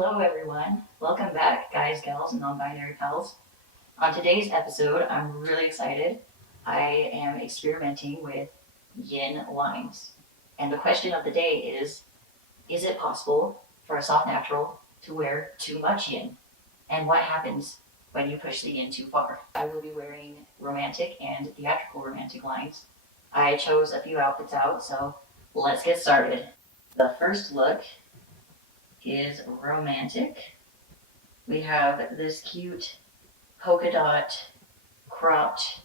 Hello everyone, welcome back guys, gals, and non-binary pals. On today's episode, I'm really excited. I am experimenting with yin lines. And the question of the day is it possible for a soft natural to wear too much yin? And what happens when you push the yin too far? I will be wearing romantic and theatrical romantic lines. I chose a few outfits out, so let's get started. The first look is romantic. We have this cute polka dot cropped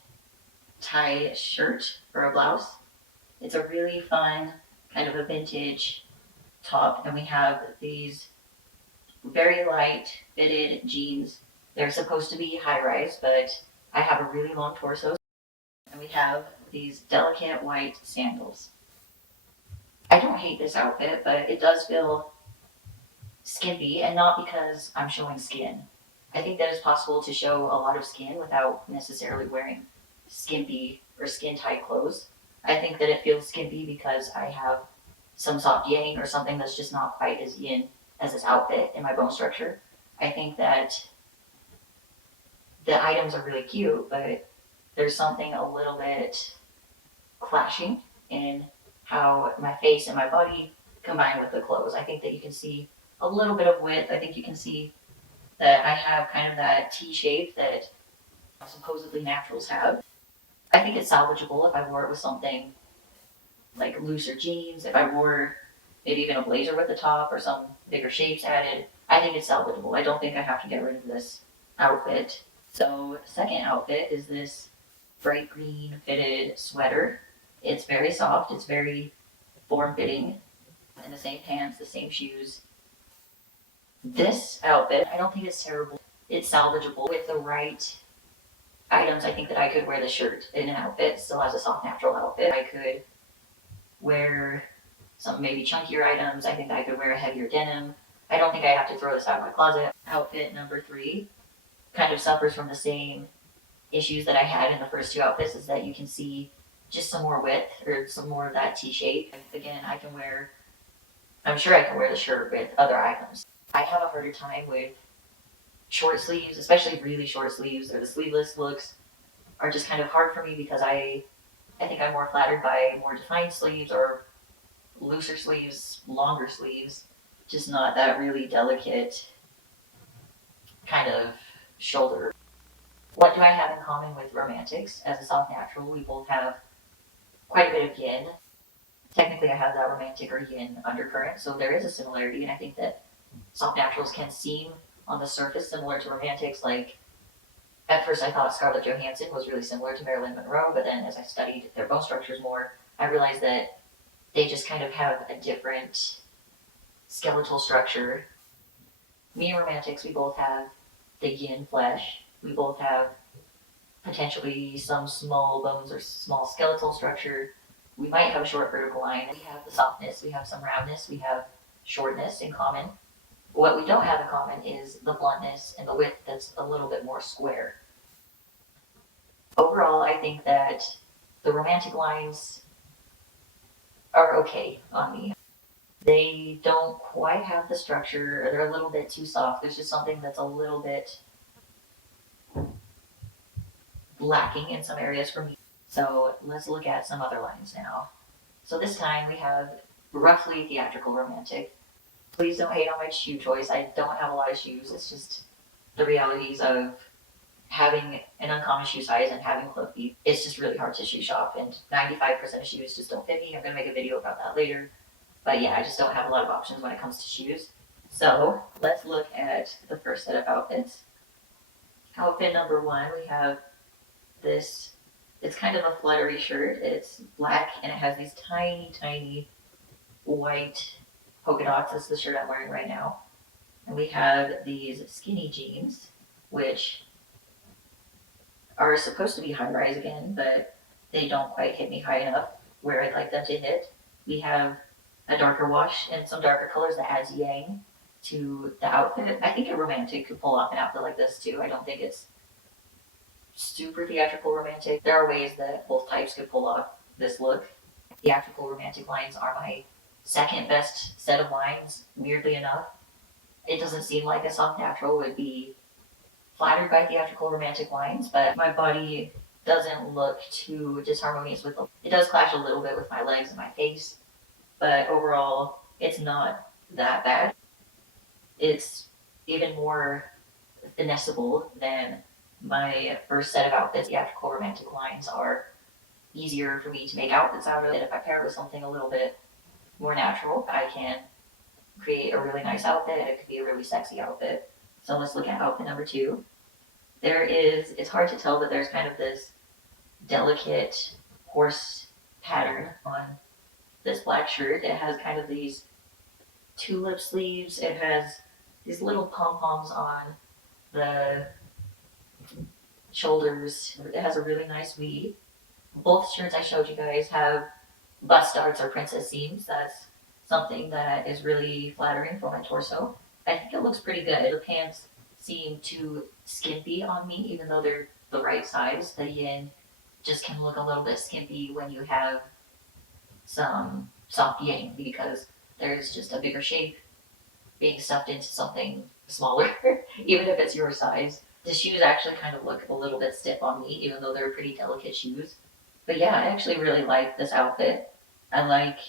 tie shirt or a blouse. It's a really fun kind of a vintage top, and we have these very light fitted jeans. They're supposed to be high rise, but I have a really long torso, and we have these delicate white sandals. I don't hate this outfit, but it does feel skimpy, and not because I'm showing skin. I think that it's possible to show a lot of skin without necessarily wearing skimpy or skin tight clothes. I think that it feels skimpy because I have some soft yang or something that's just not quite as yin as this outfit in my bone structure. I think that the items are really cute, but there's something a little bit clashing in how my face and my body combine with the clothes. I think that you can see a little bit of width. I think you can see that I have kind of that T shape that supposedly naturals have. I think it's salvageable if I wore it with something like looser jeans, if I wore maybe even a blazer with the top or some bigger shapes added. I think it's salvageable. I don't think I have to get rid of this outfit. So second outfit is this bright green fitted sweater. It's very soft, it's very form-fitting, and the same pants, the same shoes. This outfit, I don't think it's terrible. It's salvageable with the right items. I think that I could wear the shirt in an outfit, still as a soft natural outfit. I could wear some maybe chunkier items. I think I could wear a heavier denim. I don't think I have to throw this out of my closet. Outfit number 3 kind of suffers from the same issues that I had in the first two outfits, is that you can see just some more width or some more of that T shape. Again, I'm sure I can wear the shirt with other items. I have a harder time with short sleeves, especially really short sleeves, or the sleeveless looks are just kind of hard for me because I think I'm more flattered by more defined sleeves or looser sleeves, longer sleeves, just not that really delicate kind of shoulder. What do I have in common with romantics? As a soft natural, we both have quite a bit of yin. Technically, I have that romantic or yin undercurrent, so there is a similarity, and I think that soft naturals can seem on the surface similar to romantics. Like, at first I thought Scarlett Johansson was really similar to Marilyn Monroe, but then as I studied their bone structures more, I realized that they just kind of have a different skeletal structure. Me and romantics, we both have the yin flesh. We both have potentially some small bones or small skeletal structure. We might have a short vertical line. We have the softness, we have some roundness, we have shortness in common. What we don't have in common is the bluntness and the width that's a little bit more square. Overall, I think that the romantic lines are okay on me. They don't quite have the structure, or they're a little bit too soft. There's just something that's a little bit lacking in some areas for me. So let's look at some other lines now. So this time we have roughly theatrical romantic. Please don't hate on my shoe choice. I don't have a lot of shoes. It's just the realities of having an uncommon shoe size and having club feet. It's just really hard to shoe shop, and 95% of shoes just don't fit me. I'm going to make a video about that later. But yeah, I just don't have a lot of options when it comes to shoes. So let's look at the first set of outfits. Outfit number 1, we have this, it's kind of a fluttery shirt. It's black and it has these tiny, tiny white polka dots. That's the shirt I'm wearing right now. And we have these skinny jeans, which are supposed to be high rise again, but they don't quite hit me high enough where I'd like them to hit. We have a darker wash and some darker colors that adds yang to the outfit. I think a romantic could pull off an outfit like this too. I don't think it's super theatrical romantic. There are ways that both types could pull off this look. Theatrical romantic lines are my second best set of lines, weirdly enough. It doesn't seem like a soft natural would be flattered by theatrical romantic lines, but my body doesn't look too disharmonious with them. It does clash a little bit with my legs and my face, but overall, it's not that bad. It's even more finessable than my first set of outfits. Theatrical romantic lines are easier for me to make outfits out of. If I pair it with something a little bit more natural, I can create a really nice outfit. It could be a really sexy outfit. So let's look at outfit number 2. It's hard to tell, but there's kind of this delicate horse pattern on this black shirt. It has kind of these tulip sleeves. It has these little pom-poms on the shoulders. It has a really nice V. Both shirts I showed you guys have bust darts or princess seams. That's something that is really flattering for my torso. I think it looks pretty good. The pants seem too skimpy on me, even though they're the right size. The yin just can look a little bit skimpy when you have some soft yang because there's just a bigger shape being stuffed into something smaller, even if it's your size. The shoes actually kind of look a little bit stiff on me, even though they're pretty delicate shoes. But yeah, I actually really like this outfit. I like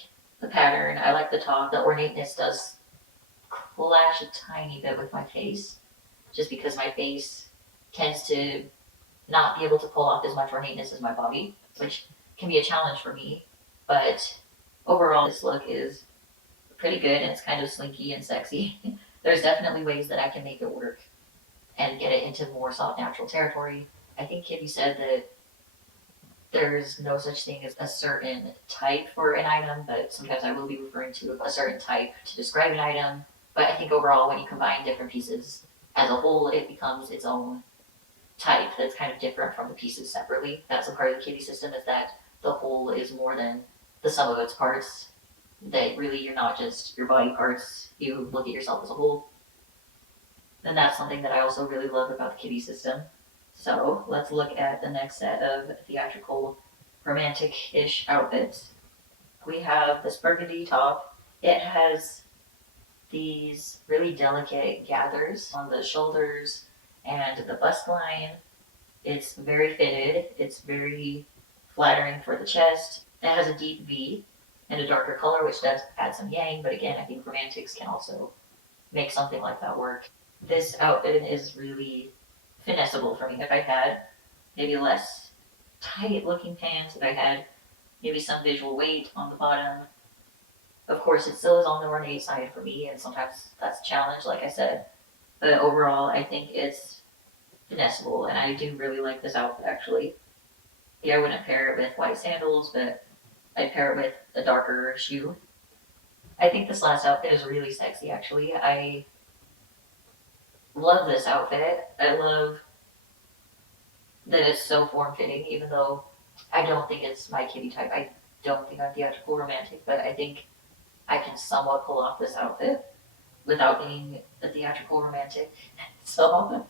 the pattern. I like the top. The ornateness does clash a tiny bit with my face, just because my face tends to not be able to pull off as much ornateness as my body, which can be a challenge for me. But overall, this look is pretty good and it's kind of slinky and sexy. There's definitely ways that I can make it work and get it into more soft natural territory. I think Kitty said that there's no such thing as a certain type for an item, but sometimes I will be referring to a certain type to describe an item. But I think overall, when you combine different pieces as a whole, it becomes its own type that's kind of different from the pieces separately. That's a part of the Kitty system, is that the whole is more than the sum of its parts. That really you're not just your body parts, you look at yourself as a whole. And that's something that I also really love about the Kitty system. So let's look at the next set of theatrical romantic-ish outfits. We have this burgundy top. It has these really delicate gathers on the shoulders and the bust line. It's very fitted. It's very flattering for the chest. It has a deep V and a darker color, which does add some yang, but again, I think romantics can also make something like that work. This outfit is really finessable for me. If I had maybe less tight looking pants, if I had maybe some visual weight on the bottom, of course it still is on the ornate side for me, and sometimes that's a challenge, like I said. But overall, I think it's finessable, and I do really like this outfit actually. Yeah, I wouldn't pair it with white sandals, but I'd pair it with a darker shoe. I think this last outfit is really sexy actually. I love this outfit. I love that it's so form-fitting, even though I don't think it's my Kitty type. I don't think I'm theatrical romantic, but I think I can somewhat pull off this outfit without being a theatrical romantic. So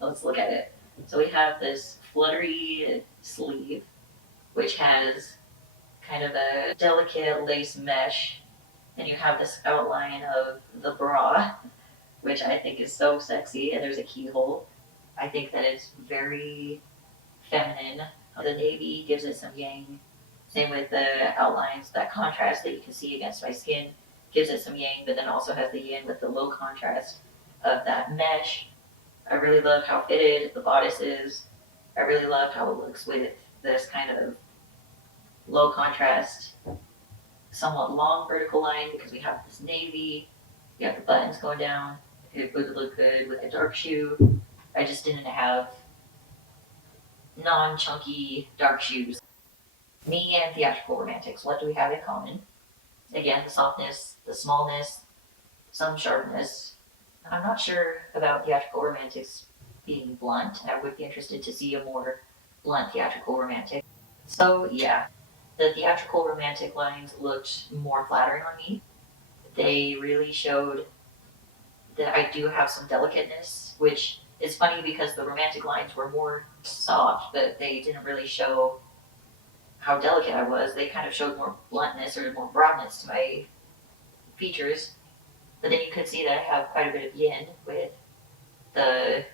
let's look at it. So we have this fluttery sleeve, which has kind of a delicate lace mesh. And you have this outline of the bra, which I think is so sexy, and there's a keyhole. I think that it's very feminine. The navy gives it some yang. Same with the outlines, that contrast that you can see against my skin gives it some yang, but then also has the yin with the low contrast of that mesh. I really love how fitted the bodice is. I really love how it looks with this kind of low contrast, somewhat long vertical line because we have this navy. You have the buttons going down. It would look good with a dark shoe. I just didn't have non-chunky dark shoes. Me and theatrical romantics, what do we have in common? Again, the softness, the smallness, some sharpness. I'm not sure about theatrical romantics being blunt. I would be interested to see a more blunt theatrical romantic. So yeah, the theatrical romantic lines looked more flattering on me. They really showed that I do have some delicateness, which is funny because the romantic lines were more soft, but they didn't really show how delicate I was. They kind of showed more bluntness or more broadness to my features. But then you could see that I have quite a bit of yin with the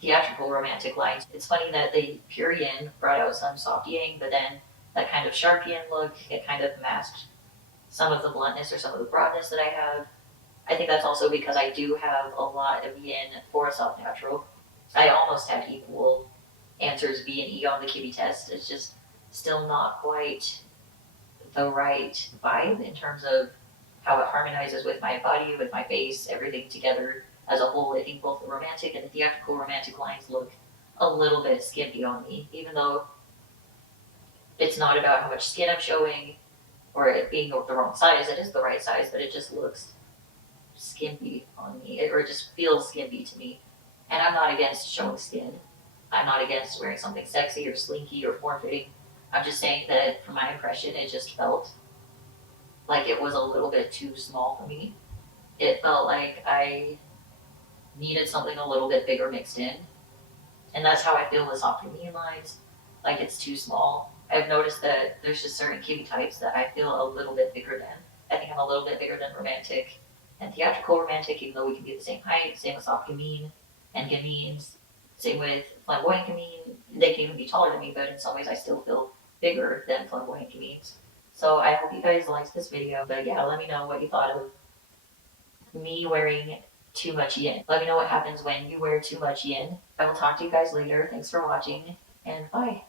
theatrical romantic lines. It's funny that the pure yin brought out some soft yang, but then that kind of sharp yin look, it kind of masked some of the bluntness or some of the broadness that I have. I think that's also because I do have a lot of yin for a soft natural. I almost had equal answers B and E on the Kiwi test. It's just still not quite the right vibe in terms of how it harmonizes with my body, with my face, everything together as a whole. I think both the romantic and the theatrical romantic lines look a little bit skimpy on me, even though it's not about how much skin I'm showing or it being the wrong size. It is the right size, but it just looks skimpy on me, or it just feels skimpy to me. And I'm not against showing skin. I'm not against wearing something sexy or slinky or form-fitting. I'm just saying that from my impression, it just felt like it was a little bit too small for me. It felt like I needed something a little bit bigger mixed in. And that's how I feel with soft medium lines. Like it's too small. I've noticed that there's just certain Kiwi types that I feel a little bit bigger than. I think I'm a little bit bigger than romantic and theatrical romantic, even though we can be the same height. Same with soft gamine and gamines. Same with flamboyant gamine. They can even be taller than me, but in some ways I still feel bigger than flamboyant gamines. So I hope you guys liked this video. But yeah, let me know what you thought of me wearing too much yin. Let me know what happens when you wear too much yin. I will talk to you guys later. Thanks for watching, and bye.